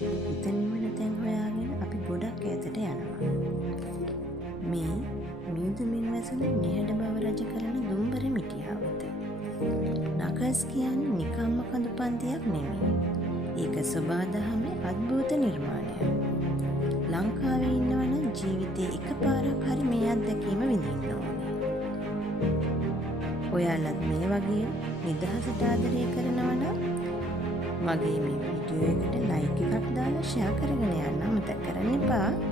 හිත නිවන තැන් හොයාගෙන අපි ගොඩක් ඈතට යනවා. මේ මියුදුමින් වැසෙන නිහඬ බව රජ කරන දුම්බර මිටියාවත. නගස් කියන්නේ නිකම්ම කඳු පන්තියක් නෙමෙයි. ඒක සබාදහමේ අద్භූත නිර්මාණයක්. ලංකාවේ ඉන්නවනම් ජීවිතේ එකපාරක් හරි මේ අත්දැකීම විඳින්න ඕනේ. ඔයාලත් මේ වගේ නිදහසට ආදරය කරනවා නම් මගේ මේ වීඩියෝ එකට ලයික් එකක් දාලා ෂෙයා කරගෙන යන්න අමතක කරන්න එපා.